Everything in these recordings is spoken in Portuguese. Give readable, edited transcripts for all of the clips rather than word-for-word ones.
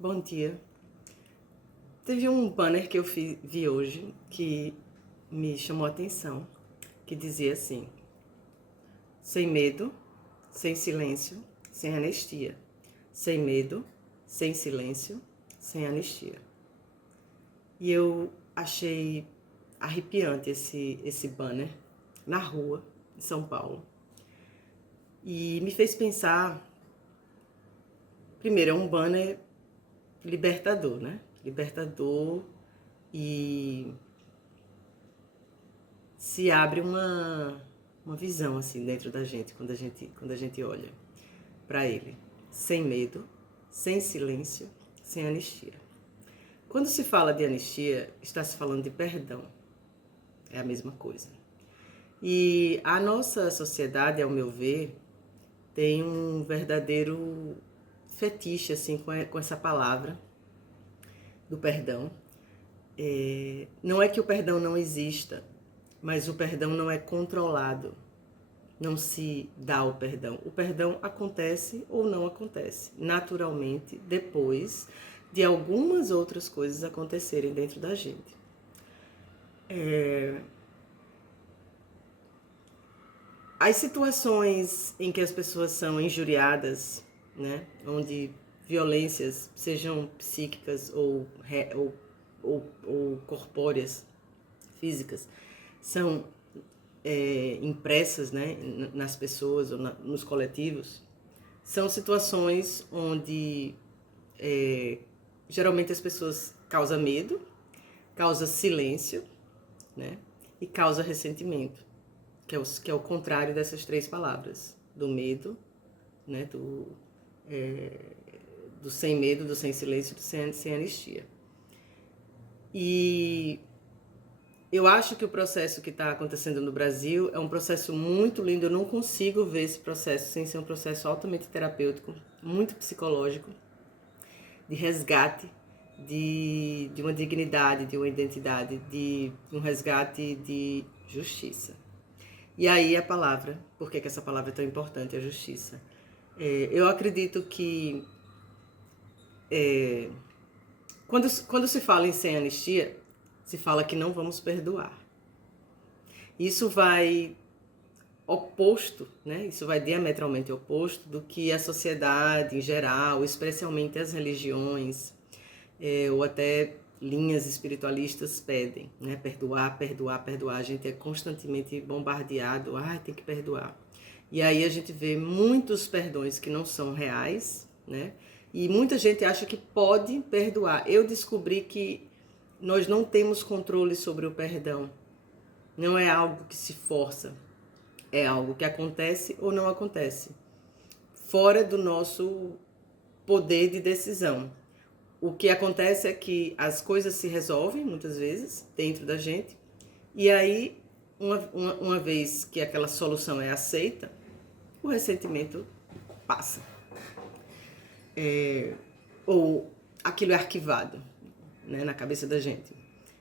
Bom dia. Teve um banner que eu vi hoje que me chamou a atenção, que dizia assim: sem medo, sem silêncio, sem anistia. Sem medo, sem silêncio, sem anistia. E eu achei arrepiante esse banner na rua, em São Paulo. E me fez pensar, primeiro, é um banner libertador, né? Libertador, e se abre uma visão assim dentro da gente quando a gente olha para ele. Sem medo, sem silêncio, sem anistia. Quando se fala de anistia, está se falando de perdão. É a mesma coisa. E a nossa sociedade, ao meu ver, tem um verdadeiro fetiche assim com essa palavra do perdão. Não é que o perdão não exista, mas o perdão não é controlado. Não se dá o perdão. O perdão acontece ou não acontece, naturalmente, depois de algumas outras coisas acontecerem dentro da gente. As situações em que as pessoas são injuriadas, né, onde violências, sejam psíquicas ou corpóreas, físicas, são impressas, né, nas pessoas ou nos coletivos, são situações onde geralmente as pessoas causam medo, causa silêncio, né, e causa ressentimento, que é o contrário dessas três palavras, do medo, né, do sem medo, do sem silêncio, do sem anistia. E eu acho que o processo que está acontecendo no Brasil é um processo muito lindo. Eu não consigo ver esse processo sem ser um processo altamente terapêutico, muito psicológico, de resgate de uma dignidade, de uma identidade, de um resgate de justiça. E aí a palavra, por que essa palavra é tão importante, a justiça? Eu acredito que quando se fala em sem anistia, se fala que não vamos perdoar. Isso vai oposto, né? Isso vai diametralmente oposto do que a sociedade em geral, especialmente as religiões, ou até linhas espiritualistas pedem, né? Perdoar, perdoar, perdoar. A gente é constantemente bombardeado, tem que perdoar. E aí a gente vê muitos perdões que não são reais, né? E muita gente acha que pode perdoar. Eu descobri que nós não temos controle sobre o perdão. Não é algo que se força. É algo que acontece ou não acontece. Fora do nosso poder de decisão. O que acontece é que as coisas se resolvem, muitas vezes, dentro da gente. E aí, uma vez que aquela solução é aceita, o ressentimento passa. Ou aquilo é arquivado, né, na cabeça da gente.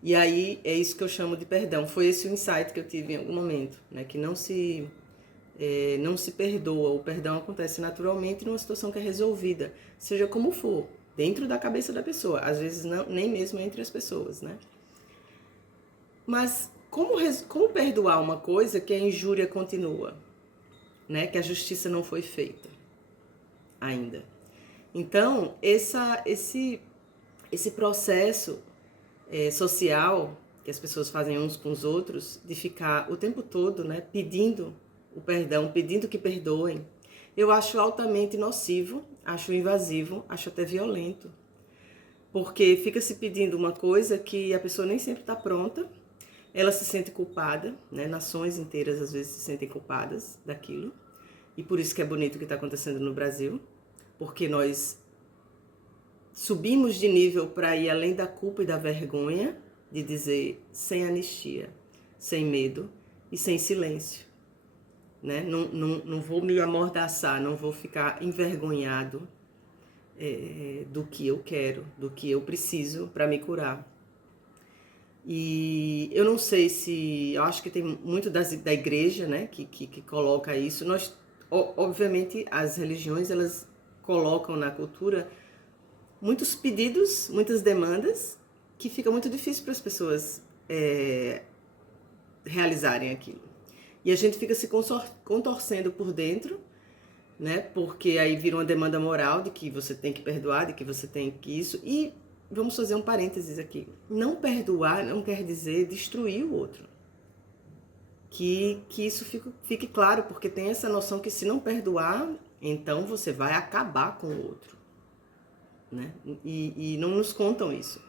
E aí é isso que eu chamo de perdão. Foi esse o insight que eu tive em algum momento, né, que não se perdoa. O perdão acontece naturalmente numa situação que é resolvida, seja como for, dentro da cabeça da pessoa. Às vezes não, nem mesmo entre as pessoas, né? Mas como perdoar uma coisa que a injúria continua, né? Que a justiça não foi feita ainda. Então, esse processo social que as pessoas fazem uns com os outros, de ficar o tempo todo, né, pedindo o perdão, pedindo que perdoem, eu acho altamente nocivo, acho invasivo, acho até violento. Porque fica se pedindo uma coisa que a pessoa nem sempre está pronta, ela se sente culpada, né? Nações inteiras às vezes se sentem culpadas daquilo. E por isso que é bonito o que está acontecendo no Brasil, porque nós subimos de nível para ir além da culpa e da vergonha, de dizer sem anistia, sem medo e sem silêncio. Né? Não vou me amordaçar, não vou ficar envergonhado do que eu quero, do que eu preciso para me curar. E eu não sei se... Eu acho que tem muito da igreja, né, que coloca isso. Obviamente, as religiões, elas colocam na cultura muitos pedidos, muitas demandas, que fica muito difícil para as pessoas realizarem aquilo. E a gente fica se contorcendo por dentro, né? Porque aí vira uma demanda moral de que você tem que perdoar, de que você tem que isso. E vamos fazer um parênteses aqui. Não perdoar não quer dizer destruir o outro. Que isso fique claro, porque tem essa noção que se não perdoar, então você vai acabar com o outro, né? E não nos contam isso.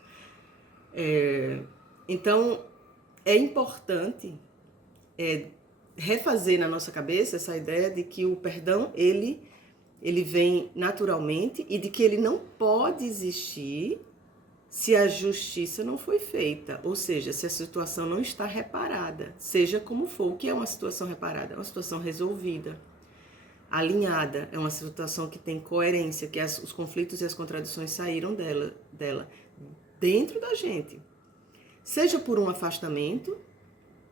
Então, é importante refazer na nossa cabeça essa ideia de que o perdão, ele vem naturalmente e de que ele não pode existir se a justiça não foi feita, ou seja, se a situação não está reparada, seja como for. O que é uma situação reparada? É uma situação resolvida, alinhada, é uma situação que tem coerência, que os conflitos e as contradições saíram dela dentro da gente. Seja por um afastamento,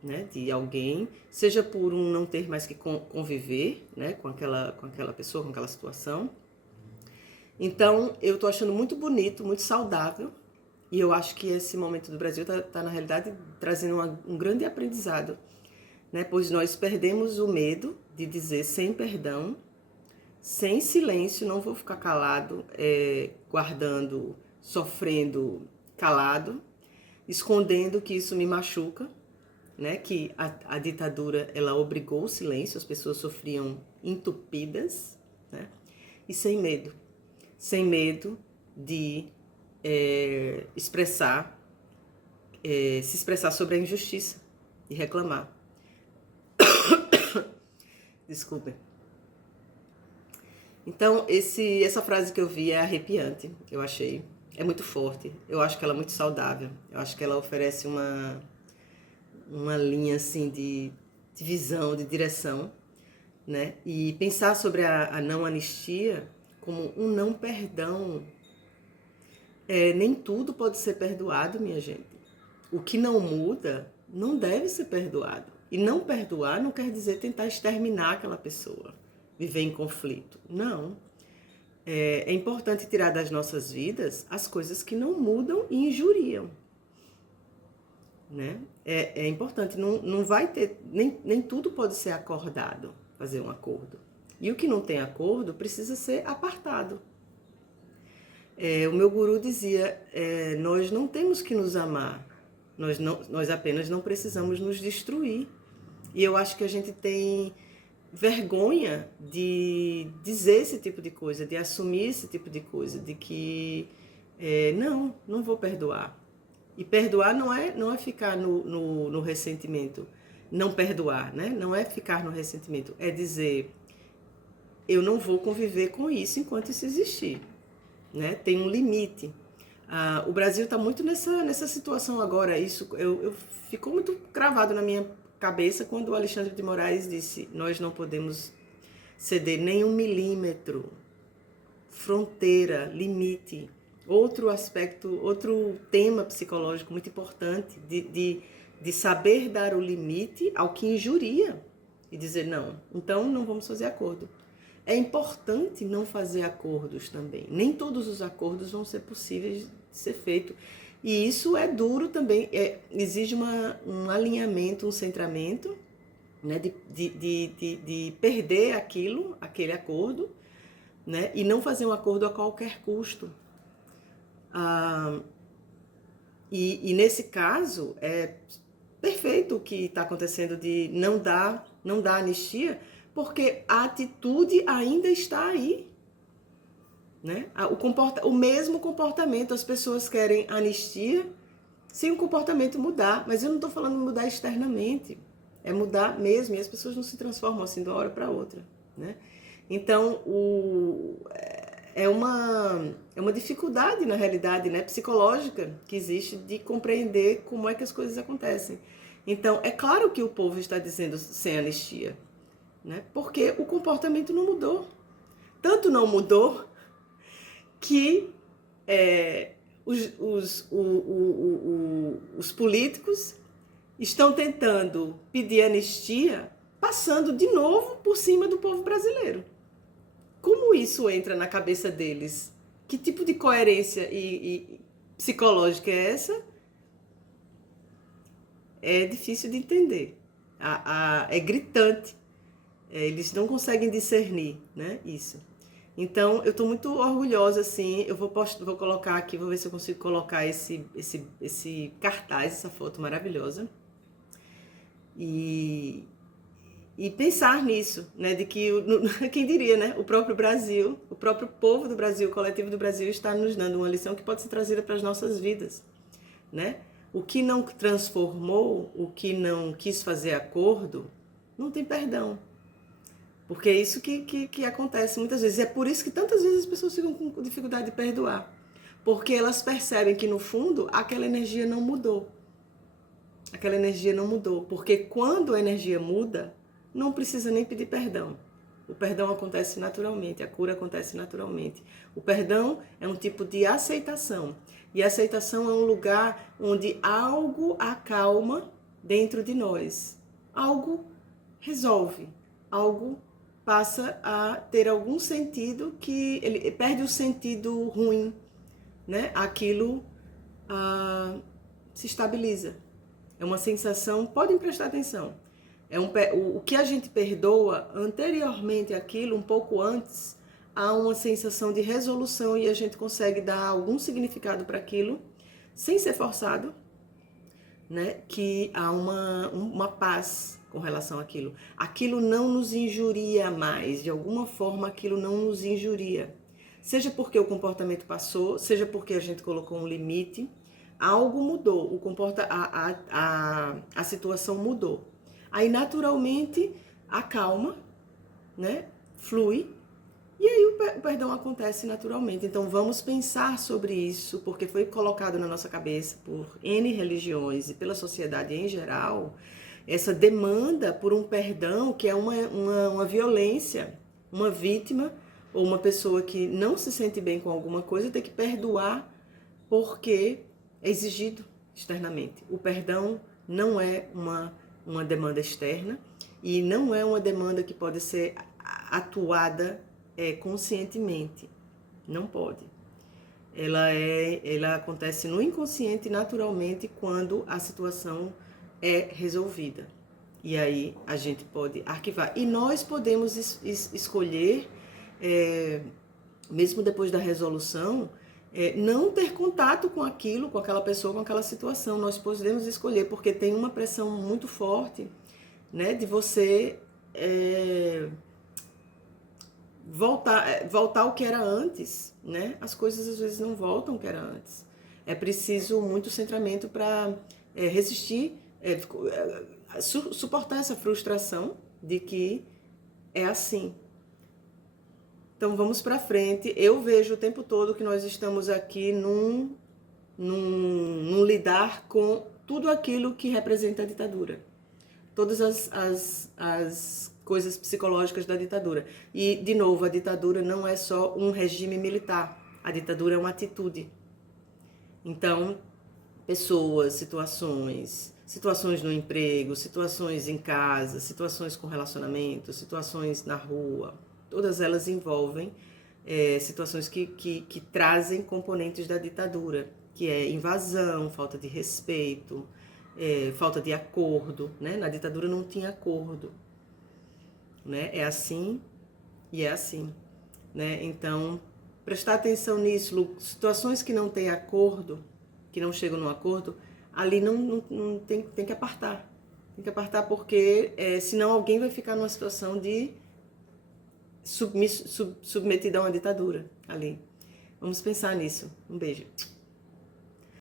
né, de alguém, seja por um não ter mais que conviver, né, com aquela pessoa, com aquela situação. Então, eu estou achando muito bonito, muito saudável, e eu acho que esse momento do Brasil está na realidade, trazendo um grande aprendizado, né, pois nós perdemos o medo de dizer sem perdão, sem silêncio, não vou ficar calado, guardando, sofrendo calado, escondendo que isso me machuca, né, que a ditadura ela obrigou o silêncio, as pessoas sofriam entupidas, né, e sem medo de se expressar sobre a injustiça e reclamar. Desculpe. Então, essa frase que eu vi é arrepiante, eu achei. É muito forte, eu acho que ela é muito saudável, eu acho que ela oferece uma linha assim de visão, de direção, né? E pensar sobre a não anistia como um não perdão. Nem tudo pode ser perdoado, minha gente. O que não muda não deve ser perdoado. E não perdoar não quer dizer tentar exterminar aquela pessoa, viver em conflito. Não. É importante tirar das nossas vidas as coisas que não mudam e injuriam. Né? É importante, não vai ter, nem tudo pode ser acordado, fazer um acordo. E o que não tem acordo precisa ser apartado. O meu guru dizia, nós não temos que nos amar, nós apenas não precisamos nos destruir. E eu acho que a gente tem vergonha de dizer esse tipo de coisa, de assumir esse tipo de coisa, de que não vou perdoar. E perdoar não é ficar no ressentimento, não perdoar, né? Não é ficar no ressentimento, é dizer, eu não vou conviver com isso enquanto isso existir. Né? Tem um limite. O Brasil está muito nessa situação agora. Isso ficou muito cravado na minha cabeça quando o Alexandre de Moraes disse: nós não podemos ceder nem 1 milímetro. Fronteira, limite. Outro aspecto, outro tema psicológico muito importante de saber dar o limite ao que injuria e dizer não. Então não vamos fazer acordo. É importante não fazer acordos também. Nem todos os acordos vão ser possíveis de ser feitos. E isso é duro também. Exige um alinhamento, um centramento, né, de perder aquele acordo, né, e não fazer um acordo a qualquer custo. E nesse caso, é perfeito o que está acontecendo de não dar anistia, porque a atitude ainda está aí, né? O mesmo comportamento, as pessoas querem anistia sem o comportamento mudar, mas eu não estou falando de mudar externamente, é mudar mesmo, e as pessoas não se transformam assim de uma hora para outra, né? Então, é uma dificuldade, na realidade, né, psicológica que existe de compreender como é que as coisas acontecem. Então, é claro que o povo está dizendo sem anistia, né? Porque o comportamento não mudou. Tanto não mudou que os políticos estão tentando pedir anistia, passando de novo por cima do povo brasileiro. Como isso entra na cabeça deles Que tipo de coerência e psicológica é essa? É difícil de entender. É gritante. Eles não conseguem discernir, né, isso. Então, eu estou muito orgulhosa, assim, eu vou colocar aqui, vou ver se eu consigo colocar esse cartaz, essa foto maravilhosa. E pensar nisso, né, de que, quem diria, né, o próprio Brasil, o próprio povo do Brasil, o coletivo do Brasil está nos dando uma lição que pode ser trazida para as nossas vidas, né? O que não transformou, o que não quis fazer acordo, não tem perdão. Porque é isso que acontece muitas vezes. E é por isso que tantas vezes as pessoas ficam com dificuldade de perdoar. Porque elas percebem que, no fundo, aquela energia não mudou. Aquela energia não mudou. Porque quando a energia muda, não precisa nem pedir perdão. O perdão acontece naturalmente, a cura acontece naturalmente. O perdão é um tipo de aceitação. E a aceitação é um lugar onde algo acalma dentro de nós. Algo resolve. Algo passa a ter algum sentido que ele perde o sentido ruim, né? Aquilo se estabiliza. É uma sensação, podem prestar atenção. O que a gente perdoa anteriormente àquilo, um pouco antes, há uma sensação de resolução e a gente consegue dar algum significado para aquilo, sem ser forçado, né? Que há uma paz com relação àquilo. Aquilo não nos injuria mais, de alguma forma aquilo não nos injuria. Seja porque o comportamento passou, seja porque a gente colocou um limite, algo mudou, a situação mudou. Aí naturalmente acalma, né? Flui, e aí o perdão acontece naturalmente. Então vamos pensar sobre isso, porque foi colocado na nossa cabeça por N religiões e pela sociedade em geral, essa demanda por um perdão que é uma violência, uma vítima ou uma pessoa que não se sente bem com alguma coisa tem que perdoar porque é exigido externamente. O perdão não é uma demanda externa e não é uma demanda que pode ser atuada conscientemente. Não pode. Ela acontece no inconsciente naturalmente quando a situação é resolvida. E aí a gente pode arquivar. E nós podemos escolher, mesmo depois da resolução, não ter contato com aquilo, com aquela pessoa, com aquela situação. Nós podemos escolher, porque tem uma pressão muito forte, né, de você voltar ao que era antes, né? As coisas às vezes não voltam ao que era antes. É preciso muito centramento para resistir, suportar essa frustração de que é assim. Então vamos para frente. Eu vejo o tempo todo que nós estamos aqui num lidar com tudo aquilo que representa a ditadura. Todas as coisas psicológicas da ditadura. E, de novo, a ditadura não é só um regime militar. A ditadura é uma atitude. Então, pessoas, situações no emprego, situações em casa, situações com relacionamento, situações na rua, todas elas envolvem situações que trazem componentes da ditadura, que é invasão, falta de respeito, falta de acordo, né? Na ditadura não tinha acordo, né? É assim e é assim, né? Então, prestar atenção nisso, situações que não têm acordo, que não chegam no acordo, ali não tem que apartar. Tem que apartar porque senão alguém vai ficar numa situação de submetida a uma ditadura ali. Vamos pensar nisso. Um beijo.